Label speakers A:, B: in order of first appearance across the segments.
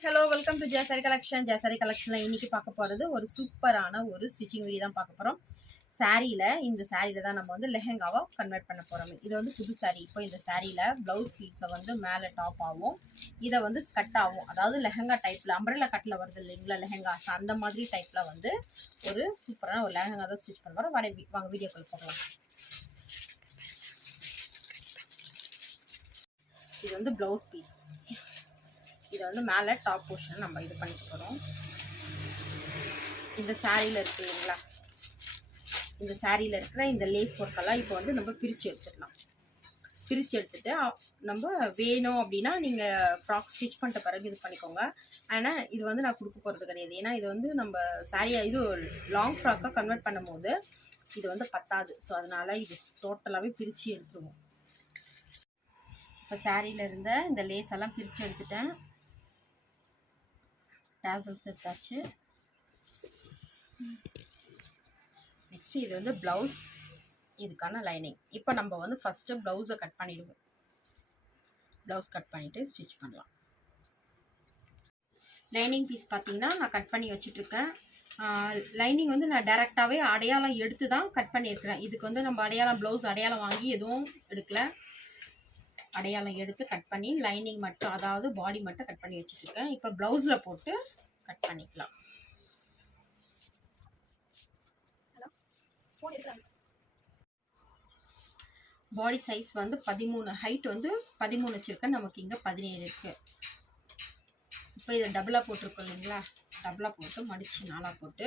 A: Hello welcome to Jayasari collection Jayasari கலெக்ஷனில் இன்னைக்கு பார்க்க போகிறது ஒரு சூப்பரான ஒரு ஸ்டிச்சிங் வீடியோ தான் பார்க்க போகிறோம் சாரியில் இந்த சாரியில் தான் நம்ம வந்து லெஹெங்காவை கன்வெர்ட் பண்ண போகிறோம் இது வந்து புது சாரி இப்போ இந்த சாரியில் ப்ளவுஸ் பீஸை வந்து மேலே டாப் ஆகும் இதை வந்து கட் ஆகும் அதாவது லெஹெங்கா டைப்பில் அம்பரலா கட்டில் வருது இல்லைங்களா லெஹெங்கா. அந்த மாதிரி டைப்பில் வந்து ஒரு சூப்பரான ஒரு லெஹெங்கா தான் ஸ்டிச் பண்ண போகிறோம் வாங்க வாங்க வீடியோக்குள்ள போகலாம். இது வந்து ப்ளவுஸ் பீஸ் இதை வந்து மேலே டாப் போர்ஷன் நம்ம இது பண்ணிக்க போகிறோம் இந்த சாரியில் இருக்கு இல்லைங்களா? இந்த சாரியில் இருக்கிற இந்த லேஸ் ஒர்க்கெல்லாம் இப்போ வந்து நம்ம பிரித்து எடுத்துடலாம் பிரித்து எடுத்துட்டு நம்ம வேணும் அப்படின்னா நீங்கள் ஃப்ராக் ஸ்டிச் பண்ணிட்ட பிறகு இது பண்ணிக்கோங்க. ஆனால் இது வந்து நான் கொடுக்க போகிறது கிடையாது. ஏன்னா இது வந்து நம்ம சாரியாக இது லாங் ஃப்ராக்காக கன்வெர்ட் பண்ணும்போது இது வந்து பத்தாது. ஸோ அதனால் இது டோட்டலாகவே பிரித்து எடுத்துருவோம். இப்போ சாரியில் இருந்த இந்த லேஸ் எல்லாம் பிரித்து எடுத்துட்டேன். டேசல்ஸ் எடுத்தாச்சு நெக்ஸ்ட் இது வந்து ப்ளவுஸ் இதுக்கான லைனிங் இப்போ நம்ம வந்து ஃபஸ்ட்டு ப்ளவுஸை கட் பண்ணிவிடுவோம் ப்ளவுஸ் கட் பண்ணிவிட்டு ஸ்டிச் பண்ணலாம். லைனிங் பீஸ் பார்த்தீங்கன்னா நான் கட் பண்ணி வச்சுட்ருக்கேன் லைனிங் வந்து நான் டேரெக்டாகவே அடையாளம் எடுத்து தான் கட் பண்ணியிருக்கிறேன். இதுக்கு வந்து நம்ம அடையாளம் ப்ளவுஸ் அடையாளம் வாங்கி எதுவும் எடுக்கலை. அடையாளம் எடுத்து கட் பண்ணி லைனிங் மட்டும் அதாவது பாடி மட்டும் கட் பண்ணி வச்சுட்ருக்கேன் இப்போ ப்ளவுஸில் போட்டு கட் பண்ணிக்கலாம். பாடி சைஸ் வந்து பதிமூணு ஹைட் வந்து பதிமூணு வச்சுருக்கேன். நமக்கு இங்கே பதினேழு இருக்குது இப்போ இதை டபுளாக போட்டிருக்கோம் இல்லைங்களா? டபுளாக போட்டு மடித்து நாலாக போட்டு.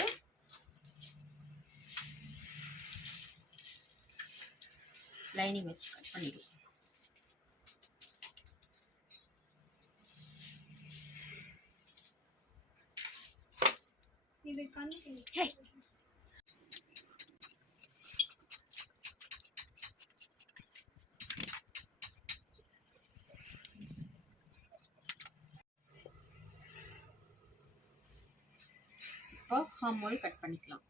A: லைனிங் வச்சு கட் பண்ணிடுவோம்.
B: இது கண்ணுக்கு
A: ஹே. இப்போ ஹார்மோல் கட் பண்ணிக்கலாம்.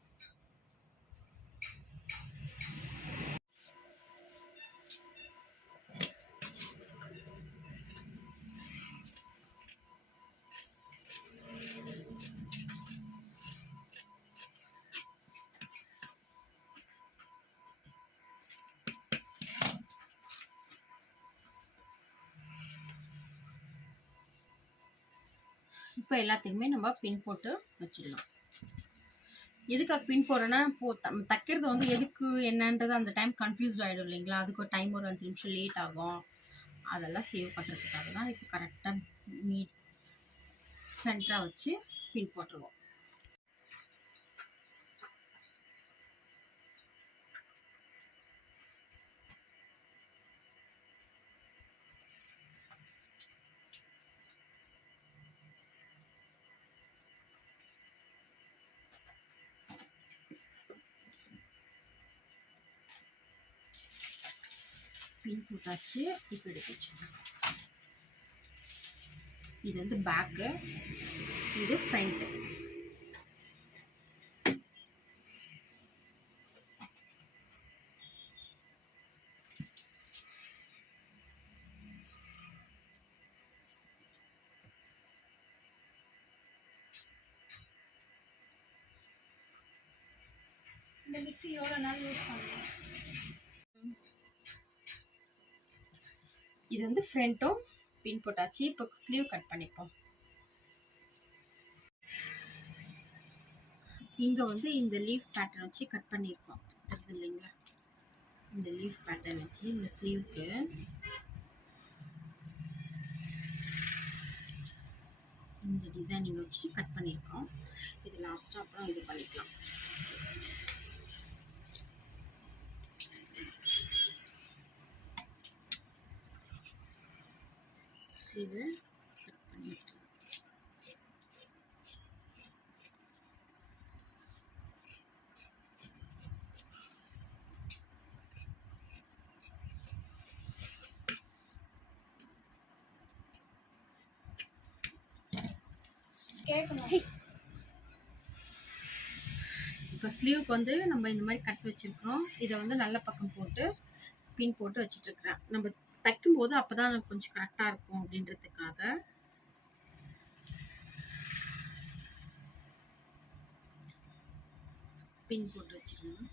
A: இப்போ எல்லாத்துக்குமே நம்ம பின் போட்டு வச்சிடலாம் எதுக்காக பின் போடுறோன்னா போ தைக்கிறது வந்து எதுக்கு என்னன்றது அந்த டைம் கன்ஃபியூஸ்ட் ஆகிடும் இல்லைங்களா? அதுக்கு ஒரு டைம் ஒரு அஞ்சு நிமிஷம் லேட் ஆகும். அதெல்லாம் சேவ் பண்ணுறதுக்காக தான் இப்போ கரெக்டாக மீ சென்டராக வச்சு பின் போட்டுருவோம். போட்டாச்சு இப்போ எடுத்து வச்சுக்கோங்க இது வந்து பேக்கு இது ஃப்ரண்ட்டு
B: இந்த லிக்கு எவ்வளோ நாள் யூஸ் பண்ணலாம்
A: இது வந்து ஃப்ரண்ட்டும் பின் போட்டாச்சு. இப்போ ஸ்லீவ் கட் பண்ணிப்போம். இங்கே வந்து இந்த லீஃப் பேட்டர்ன் வச்சு கட் பண்ணியிருக்கோம். தெரியுது இல்லைங்களா? இந்த லீஃப் பேட்டர்ன் வச்சு இந்த ஸ்லீவுக்கு இந்த டிசைனிங் வச்சு கட் பண்ணியிருக்கோம். இது லாஸ்ட்டாக அப்புறம் இது பண்ணிக்கலாம். ஸ்லீவு கட் பண்ணிட்டு
B: கேட்கணும்
A: இப்போ ஸ்லீவுக்கு வந்து நம்ம இந்த மாதிரி கட் வச்சுருக்கோம் இதை வந்து நல்ல பக்கம் போட்டு பின் போட்டு வச்சிட்ருக்கிறேன் நம்ம தைக்கும்போது அப்போ தான் கொஞ்சம் கரெக்டாக இருக்கும் அப்படின்றதுக்காக. பின் போட்டு வச்சுக்கணும்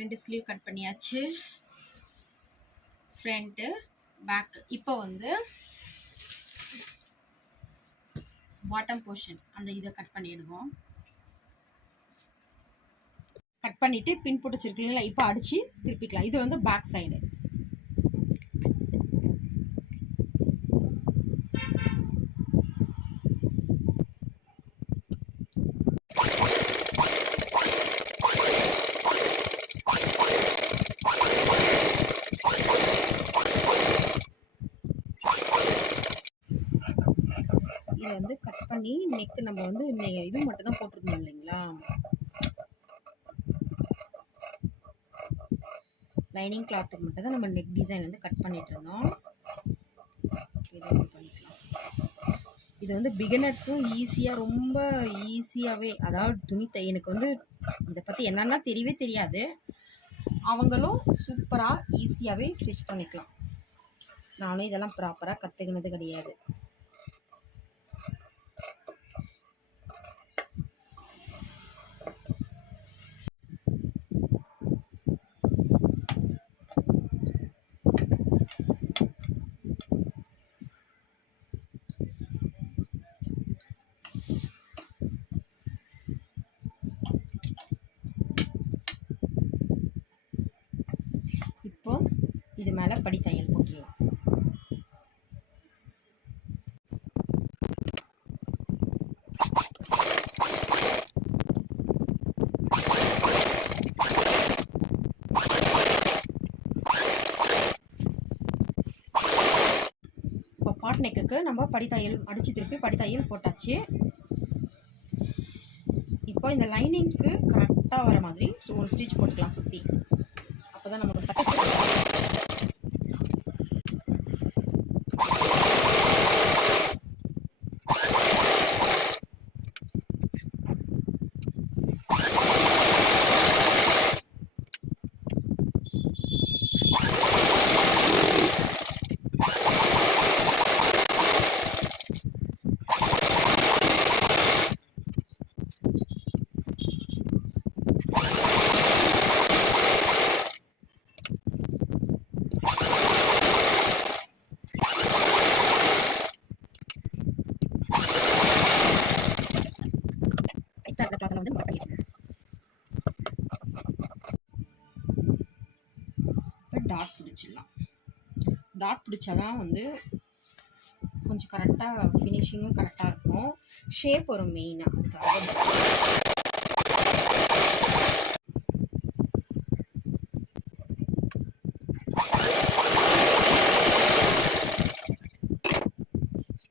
A: ரெண்டு ஸ்லீவ் கட் பண்ணியாச்சு. ஃப்ரண்ட்டு பேக் இப்போ வந்து பாட்டம் போர்ஷன் அந்த இதை கட் பண்ணிடுவோம். கட் பண்ணிட்டு பின் போட்டு இப்போ அடித்து திருப்பிக்கலாம். இது வந்து பேக் சைடு இதை வந்து கட் பண்ணி நெக் நம்ம வந்து இது மட்டும் தான் இல்லைங்களா? லைனிங் கிளாத்துக்கு மட்டும் தான் நம்ம நெக் டிசைன் வந்து கட் பண்ணிகிட்டு இருந்தோம். இதை இது பண்ணிக்கலாம். இது வந்து பிகினர்ஸும் ஈஸியாக ரொம்ப ஈஸியாகவே அதாவது துணி தை எனக்கு வந்து இதை பற்றி என்னன்னா தெரியவே தெரியாது. அவங்களும் சூப்பராக ஈஸியாகவே ஸ்டிச் பண்ணிக்கலாம். நானும் இதெல்லாம் ப்ராப்பராக கற்றுக்கினது கிடையாது இப்போ இது மேலே படி தையல் போட்டுடலாம் இப்போ பாட் நெக்குக்கு நம்ம படித்தையல் அடித்து திருப்பி படித்தையல் போட்டாச்சு. இப்போ இந்த லைனிங்க்கு கரெக்டாக வர மாதிரி ஒரு ஸ்டிச் போட்டுக்கலாம் சுற்றி அப்போ தான் நமக்கு பட்டு எக்ஸ்ட்ரா இருக்கிற கிளாத்தில் வந்து நம்ம பண்ணிடணும் இப்போ டாட் பிடிச்சிடலாம் டாட் பிடிச்சாதான் வந்து கொஞ்சம் கரெக்டாக ஃபினிஷிங்கும் கரெக்டாக இருக்கும். ஷேப் வரும் மெயினாக அதுக்காக.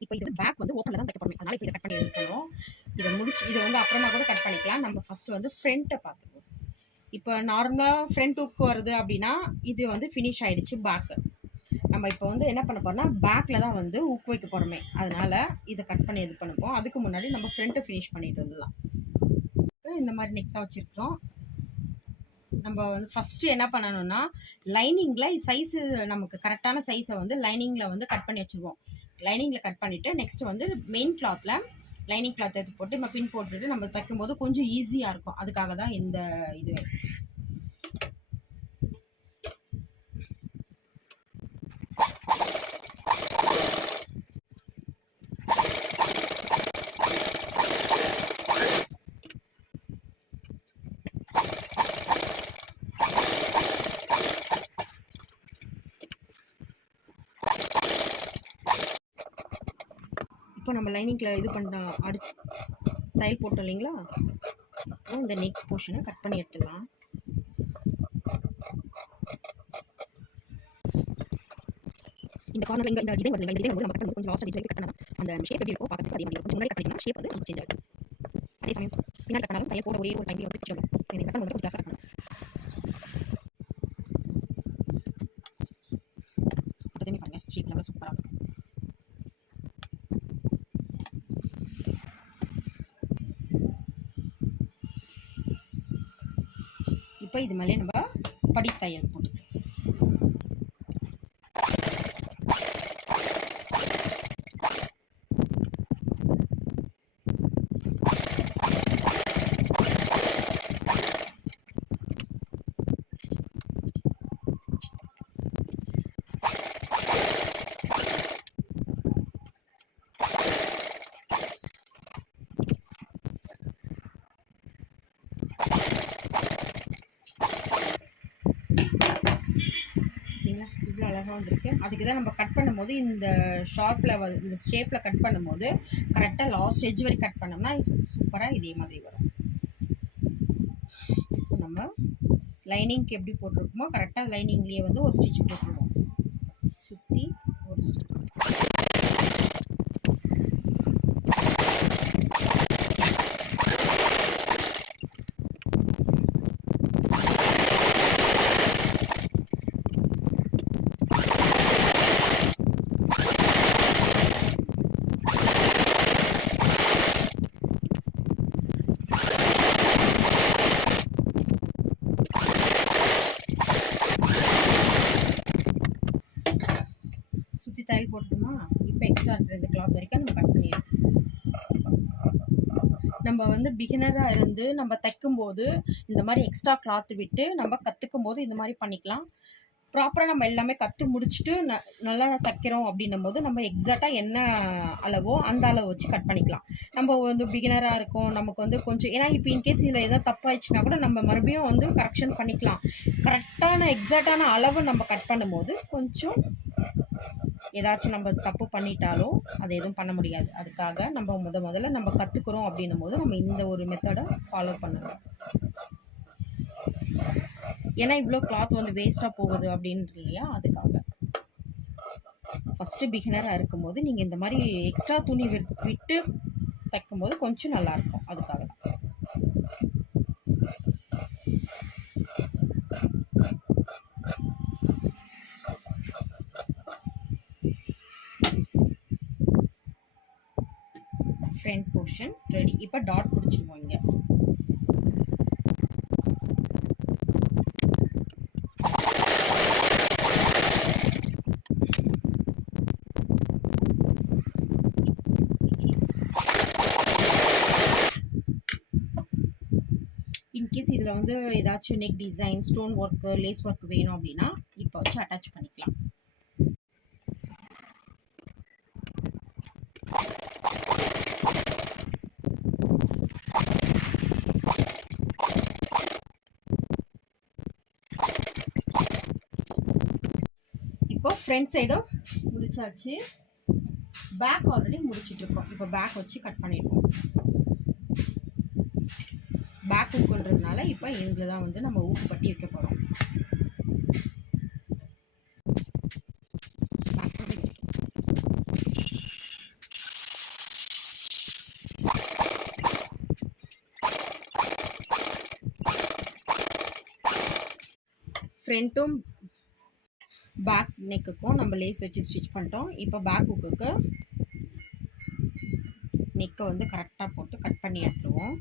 A: இப்போ இது பேக் வந்து ஓப்பனில் தான் தைக்க போகிறோம் அதனால் இப்போ இதை கட் பண்ணி எடுக்கணும் இதை முடிச்சு இதை வந்து அப்புறமா கூட கட் பண்ணிக்கலாம். நம்ம ஃபஸ்ட்டு வந்து ஃப்ரண்ட்டை பார்த்துக்குவோம். இப்போ நார்மலாக ஃப்ரண்ட் ஹுக் வருது அப்படின்னா இது வந்து ஃபினிஷ் ஆகிடுச்சு பேக்கு நம்ம இப்போ வந்து என்ன பண்ண போகிறோம்னா பேக்கில் தான் வந்து உக் வைக்க போகிறோமே அதனால் இதை கட் பண்ணி இது பண்ணுவோம். அதுக்கு முன்னாடி நம்ம ஃப்ரண்ட்டை ஃபினிஷ் பண்ணிட்டு வந்துடலாம். இந்த மாதிரி நெக் தான் வச்சுருக்குறோம். நம்ம வந்து ஃபஸ்ட்டு என்ன பண்ணணும்னா லைனிங்கில் சைஸு நமக்கு கரெக்டான சைஸை வந்து லைனிங்கில் வந்து கட் பண்ணி வச்சுருவோம். லைனிங்கில் கட் பண்ணிவிட்டு நெக்ஸ்ட் வந்து மெயின் கிளாத்தில் லைனிங் கிளாத் எடுத்து போட்டு நம்ம பின் போட்டுட்டு நம்ம தைக்கும்போது கொஞ்சம் ஈஸியாக இருக்கும். அதுக்காக தான் இந்த இது. நம்ம லைனிங்கில் இது பண்ண அடி தையல் போட்டோம் இல்லைங்களா? இந்த நெக் போர்ஷனை கட் பண்ணி எடுத்துடலாம் இந்த கார்னர்ல இந்த டிசைன் வரல இந்த டிசைன் வந்து நம்ம கட் பண்ணி கொஞ்சம் லாஸ்ட் டிசைன் கட்டணும் அந்த ஷேப் எப்படி இருக்கும் பார்க்கறதுக்கு அதே மாதிரி இருக்கும். முன்னாடி கட்டினா ஷேப் வந்து நமக்கு சேஞ்ச் ஆகும் அதே சமயம் பின்னாடி கட்டினாலும் தையல் போட ஒரே ஒரு டைம் வந்து பிடிச்சி வரும் சரி கட் கொஞ்சம் கட் பண்ணணும் அதுவுமே பாருங்க ஷேப் நல்லா சூப்பராக இருக்கும் அப்போ இது மேலே நம்ம படித்தையல். போட்டு தான் நம்ம கட் பண்ணும்போது இந்த ஷார்ப்பில் இந்த ஷேப்பில் கட் பண்ணும்போது கரெக்டாக லாஸ்ட் எஜ் வரை கட் பண்ணோம்னா சூப்பராக இதே மாதிரி வரும். இப்போ நம்ம லைனிங்க்கு எப்படி போட்டிருக்கோமோ கரெக்டாக லைனிங்லேயே வந்து ஒரு ஸ்டிச் போட்டுருவோம். சுற்றி ஒரு ஸ்டிச் சுற்றி தையல் போட்டுட்டுமா இப்போ எக்ஸ்ட்ரா இருக்கிற இந்த கிளாத் வரைக்கும் நம்ம கட் பண்ணிடலாம் நம்ம வந்து பிகினராக இருந்து நம்ம தைக்கும்போது இந்த மாதிரி எக்ஸ்ட்ரா கிளாத் விட்டு நம்ம கற்றுக்கும் போது இந்த மாதிரி பண்ணிக்கலாம். ப்ராப்பராக நம்ம எல்லாமே கற்று முடிச்சுட்டு ந நல்லா தைக்கிறோம் அப்படின்னும் போது நம்ம எக்ஸாக்டாக என்ன அளவோ அந்த அளவு வச்சு கட் பண்ணிக்கலாம். நம்ம வந்து பிகினராக இருக்கோம் நமக்கு வந்து கொஞ்சம் ஏன்னா இப்போ இன்கேஸ் இதில் எதாவது தப்பாயிடுச்சுன்னா கூட நம்ம மறுபடியும் வந்து கரெக்ஷன் பண்ணிக்கலாம். கரெக்டான எக்ஸாக்டான அளவு நம்ம கட் பண்ணும்போது கொஞ்சம் ஏதாச்சும் நம்ம தப்பு பண்ணிட்டாலும் அதை எதுவும் பண்ண முடியாது. அதுக்காக நம்ம முத முதல்ல நம்ம கற்றுக்குறோம் அப்படின்னும் போது நம்ம இந்த ஒரு மெத்தடை ஃபாலோ பண்ணணும் ஏன்னா இவ்வளோ கிளாத் வந்து வேஸ்ட்டாக போகுது அப்படின்ட்டு இல்லையா? அதுக்காக. ஃபஸ்ட்டு பிகினராக இருக்கும்போது நீங்கள் இந்த மாதிரி எக்ஸ்ட்ரா துணி விட்டு தைக்கும்போது கொஞ்சம் நல்லாயிருக்கும் அதுக்காக தான். ஃப்ரண்ட் போர்ஷன் ரெடி இப்போ டாட் பிடிச்சிருவோம் இங்கே இன்கேஸ் இதில் வந்து ஏதாச்சும் neck design stone work lace work வேணும் அப்படின்னா இப்போ வச்சு அட்டாச் பண்ணிக்கலாம். இப்போ ஃப்ரண்ட் சைடும் முடிச்சாச்சு. பேக் ஆல்ரெடி முடிச்சிட்டு இருக்கோம். இப்போ பேக் வச்சு கட் பண்ணிடுவோம். பேக் இப்போ இதில் தான் வந்து நம்ம ஊக்கு பட்டி வைக்க போகிறோம் ஃப்ரண்ட்டும் பேக் நெக்குக்கும் நம்ம லேஸ் வச்சு ஸ்டிச் பண்ணிட்டோம். இப்போ பேக் ஹுக்குக்கு நெக்கை வந்து கரெக்டாக போட்டு கட் பண்ணி எடுத்துருவோம்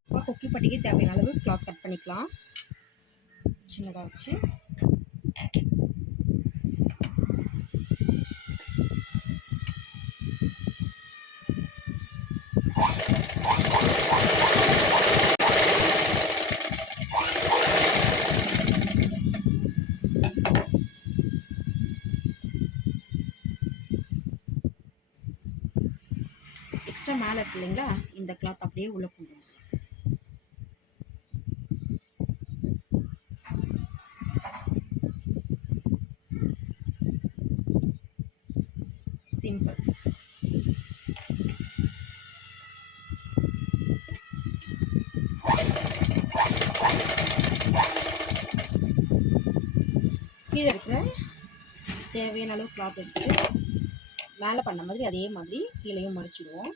A: இப்போ கொக்கி பட்டிக்கு தேவையான அளவு கிளாத் கட் பண்ணிக்கலாம் சின்னதாக வச்சு எக்ஸ்ட்ரா மேலே இருக்கு இல்லைங்களா? இந்த கிளாத் அப்படியே உள்ள கொண்டு வரணும். சிம்பிள் கீழே இருக்கிற தேவையான அளவு கிளாத் எடுத்து மேலே பண்ண மாதிரி அதே மாதிரி கீழேயும் மடிச்சிடுவோம்.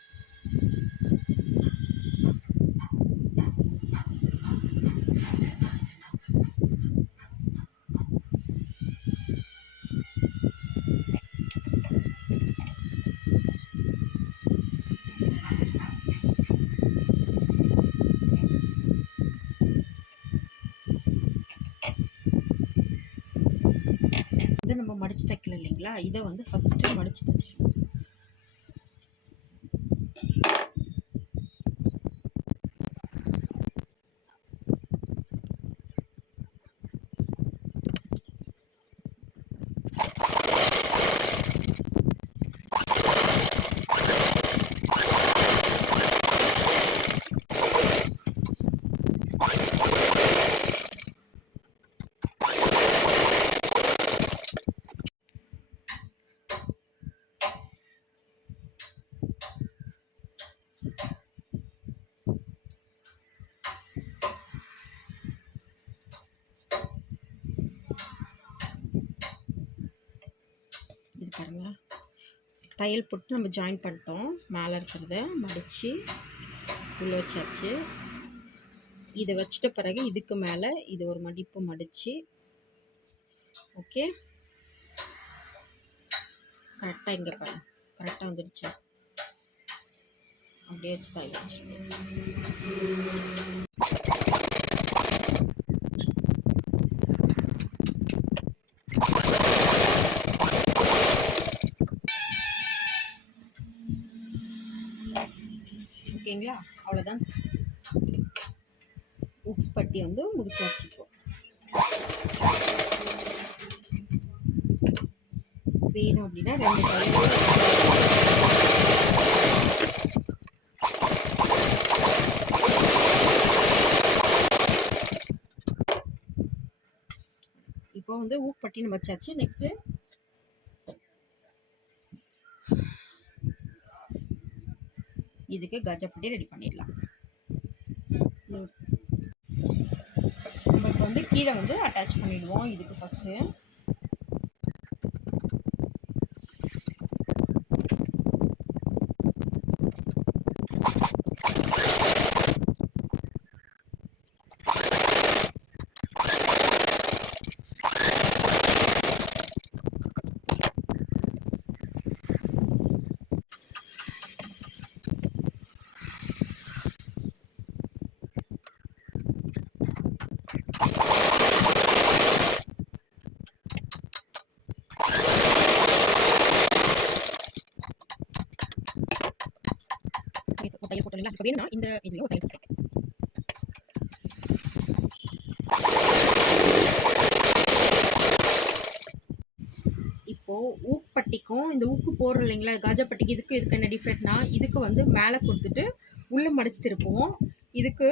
A: மடித்து தைக்கல இல்லைங்களா? இதை வந்து ஃபஸ்ட்டு மடித்து தைச்சிடணும் பாருங்க. தையல் போட்டு நம்ம ஜாயின் பண்ணிட்டோம். மேலே இருக்கிறத மடித்து உள்ளே வச்சாச்சு. இதை வச்சிட்ட பிறகு இதுக்கு மேலே இது ஒரு மடிப்பு மடித்து ஓகே கரெக்டாக இங்கே பாருங்க. கரெக்டாக வந்துடுச்சு. அப்படியே வச்சு தையல் வச்சு அவ்வளோதான் உக்ஸ் பட்டி வந்து முடிச்சு வச்சுப்போம் வேணும் அப்படின்னா ரெண்டு இப்போ வந்து ஊக் பட்டி நம்ம வச்சாச்சு. நெக்ஸ்ட்டு இதுக்கு கஜப்பட்டி ரெடி பண்ணிடலாம். இப்போ வந்து கீழே வந்து அட்டாச் பண்ணிடுவோம். இதுக்கு ஃபஸ்ட்டு ஒரு தையல் போட்டோம் இப்போ வேணும்னா இந்த இதில் ஒரு டைம் போட்டுக்கலாம் இந்த ஊக்கு போடுறோம் இல்லைங்களா காஜாப்பட்டிக்கு இதுக்கு இதுக்கு என்ன டிஃப்ரெண்ட்னா இதுக்கு வந்து மேலே கொடுத்துட்டு உள்ளே மடிச்சு திருப்புவோம் இதுக்கு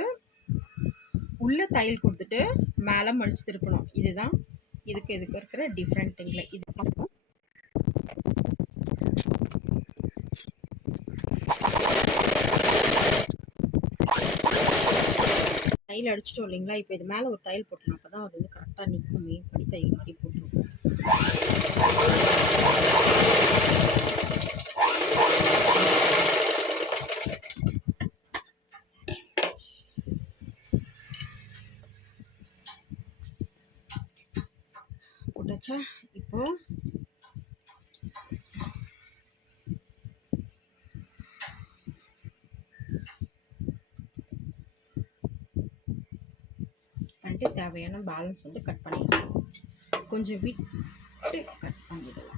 A: உள்ளே தையல் கொடுத்துட்டு மேலே மடிச்சு திருப்பணும். இதுதான் இதுக்கு இதுக்கு இருக்கிற டிஃப்ரெண்ட்டுங்களே இது தையல் அடிச்சிட்டோம் இல்லைங்களா? இப்போ இது மேலே ஒரு தையல் போட்டணும் அப்போ தான் அது வந்து கரெக்டாக நிற்குமே படி தையல் மாதிரி போட்டுருவோம் போட்டாச்சா இப்போ பண்ணிட்டு தேவையான பேலன்ஸ் வந்து கட் பண்ணிடலாம் கொஞ்சம் விட்டு கட் பண்ணிடலாம்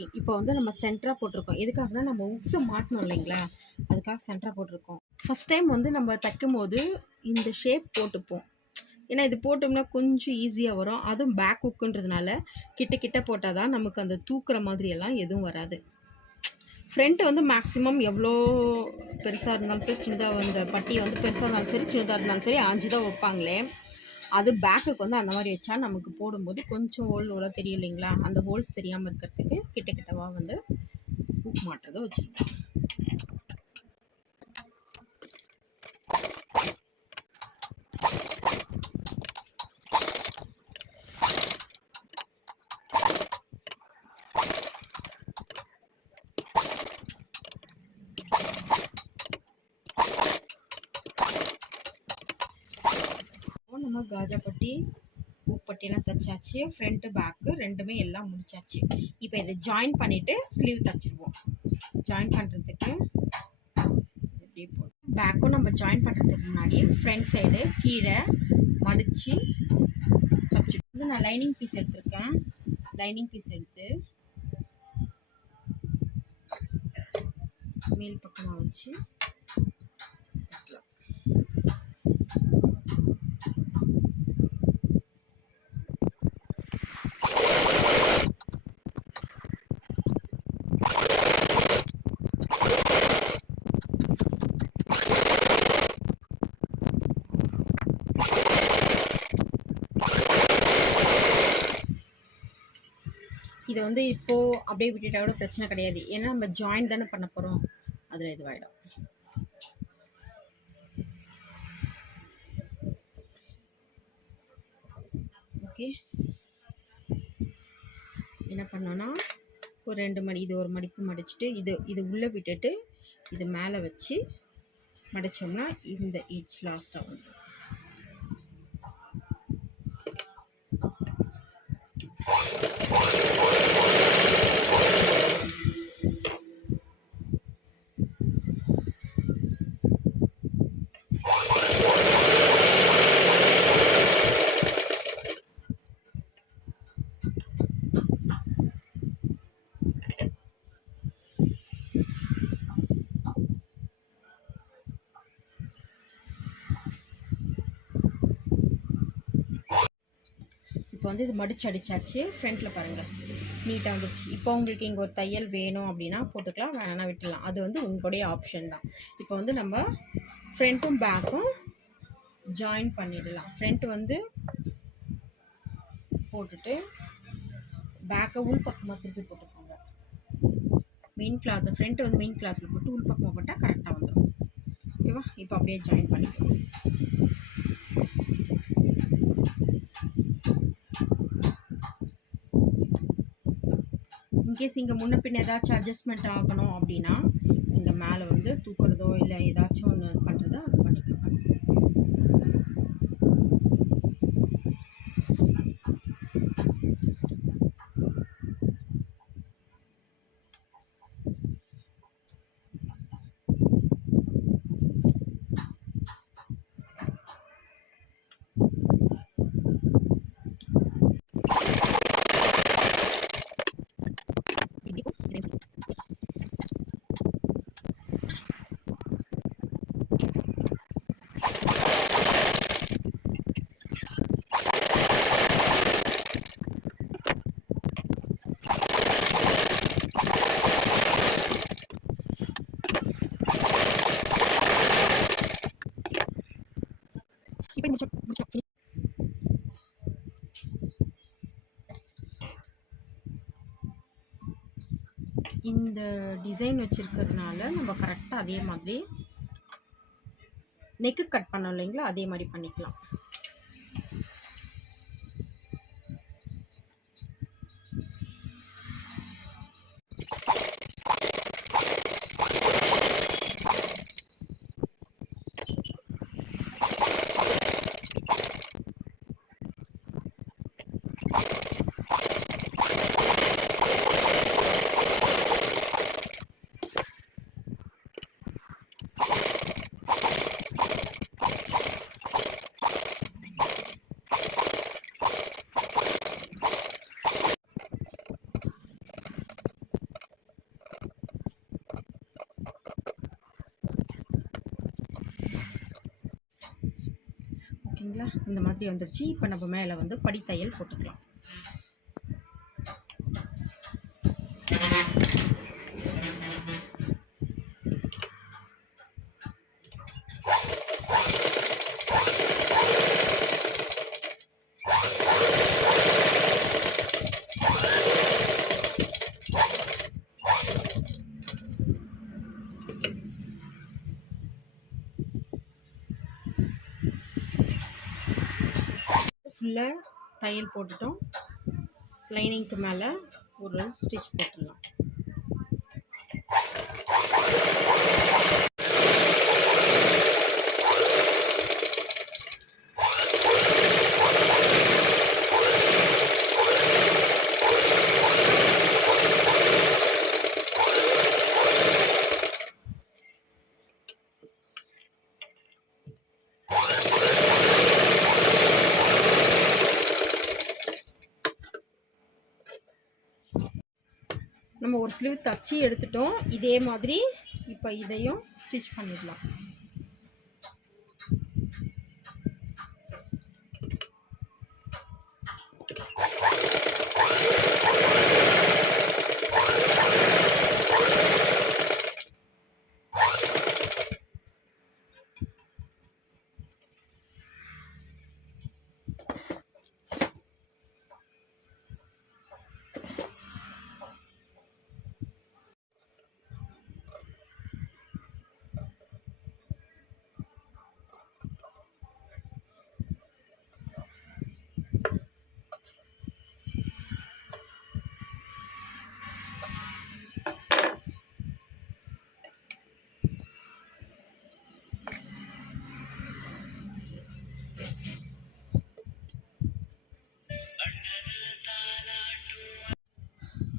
A: ஓகே இப்போ வந்து நம்ம சென்டராக போட்டிருக்கோம். எதுக்காகனா நம்ம உக்ஸை மாட்டணும் இல்லைங்களா? அதுக்காக சென்டராக போட்டிருக்கோம். ஃபஸ்ட் டைம் வந்து நம்ம தைக்கும் போது இந்த ஷேப் போட்டுப்போம். ஏன்னா இது போட்டோம்னா கொஞ்சம் ஈஸியாக வரும். அதுவும் பேக் ஹுக்குன்றதுனால கிட்ட கிட்ட போட்டால் தான் நமக்கு அந்த தூக்குற மாதிரியெல்லாம் எதுவும் வராது. ஃப்ரண்ட் வந்து மேக்ஸிமம் எவ்வளோ பெருசாக இருந்தாலும் சரி சின்னதாக அந்த பட்டியை வந்து பெருசாக இருந்தாலும் சரி சின்னதாக இருந்தாலும் சரி ஆஞ்சு தான் வைப்பாங்களே. அது பேக்குக்கு வந்து அந்த மாதிரி வச்சா நமக்கு போடும்போது கொஞ்சம் ஹோல் ஹோலாக தெரியும் இல்லைங்களா? அந்த ஹோல்ஸ் தெரியாமல் இருக்கிறதுக்கு கிட்ட கிட்டவாக வந்து ஹூக் மாட்டுறதை வச்சுருக்கோம் இப்போ நம்ம காஜா பட்டி பூப்பட்டியெல்லாம் தைச்சாச்சு ஃப்ரண்ட்டு பேக்கு ரெண்டுமே எல்லாம் முடிச்சாச்சு. இப்போ இதை ஜாயின் பண்ணிவிட்டு ஸ்லீவ் தைச்சிருவோம். ஜாயின் பண்ணுறதுக்கு இப்படி பேக்கும் நம்ம ஜாயின் பண்ணுறதுக்கு முன்னாடி ஃப்ரண்ட் சைடு கீழே மடித்து தைச்சிட்டு வந்து நான் லைனிங் பீஸ் எடுத்திருக்கேன். லைனிங் பீஸ் எடுத்து மேல் பக்கமாக வச்சு இது வந்து இப்போது அப்படியே விட்டுட்டா கூட பிரச்சனை கிடையாது. ஏன்னா நம்ம ஜாயின் தானே பண்ண போகிறோம் அதில் இதுவாகிடும் ஓகே என்ன பண்ணோன்னா ஒரு ரெண்டு மடி இது ஒரு மடிப்பு மடிச்சுட்டு இது இது உள்ளே விட்டுட்டு இது மேலே வச்சு மடித்தோம்னா இந்த ஈச் லாஸ்ட்டாக வந்துடும் இப்போ வந்து இது மடிச்சு அடித்தாச்சு ஃப்ரண்ட்டில் பாருங்கள் நீட்டாக வந்துச்சு இப்போ உங்களுக்கு இங்கே ஒரு தையல் வேணும் அப்படின்னா போட்டுக்கலாம். வேணாம்னா விட்டுடலாம். அது வந்து உங்களுடைய ஆப்ஷன் தான். இப்போ வந்து நம்ம ஃப்ரண்ட்டும் பேக்கும் ஜாயின் பண்ணிடலாம். ஃப்ரண்ட் வந்து போட்டுட்டு பேக்கை உள் பக்கமாக திருப்பி போட்டுக்கோங்க. மெயின் கிளாத் ஃப்ரண்ட் வந்து மெயின் கிளாத்தில் போட்டு உள் பக்கமாக போட்டால் கரெக்டாக வந்துடும் ஓகேவா இப்போ அப்படியே ஜாயின் பண்ணிக்கோங்க இன்கேஸ் இங்கே முன்ன பின்ன ஏதாச்சும் அட்ஜஸ்ட்மெண்ட் ஆகணும் அப்படின்னா இங்கே மேலே வந்து தூக்குறதோ இல்லை ஏதாச்சும் ஒன்று பண்ணுறதோ அது பண்ணிக்கலாம். இந்த டிசைன் வச்சுருக்கிறதுனால நம்ம கரெக்டாக அதே மாதிரி நெக்கு கட் பண்ணோம் இல்லைங்களா? அதே மாதிரி பண்ணிக்கலாம். இந்த மாதிரி வந்துடுச்சு இப்போ நம்ம மேலே வந்து படித்தையல் போட்டு தையல் போட்டுட்டோம். லைனிங்க்கு மேலே ஒரு ஸ்டிச் போட்டுடலாம் நம்ம ஒரு ஸ்லீவ் தச்சு எடுத்துட்டோம். இதே மாதிரி இப்போ இதையும் ஸ்டிச் பண்ணிடலாம்.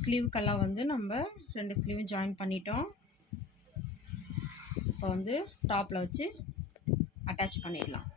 A: ஸ்லீவுக்கெல்லாம் வந்து நம்ம ரெண்டு ஸ்லீவும் ஜாயின் பண்ணிட்டோம். இப்போ வந்து டாப்பில் வச்சு அட்டாச் பண்ணிடலாம்.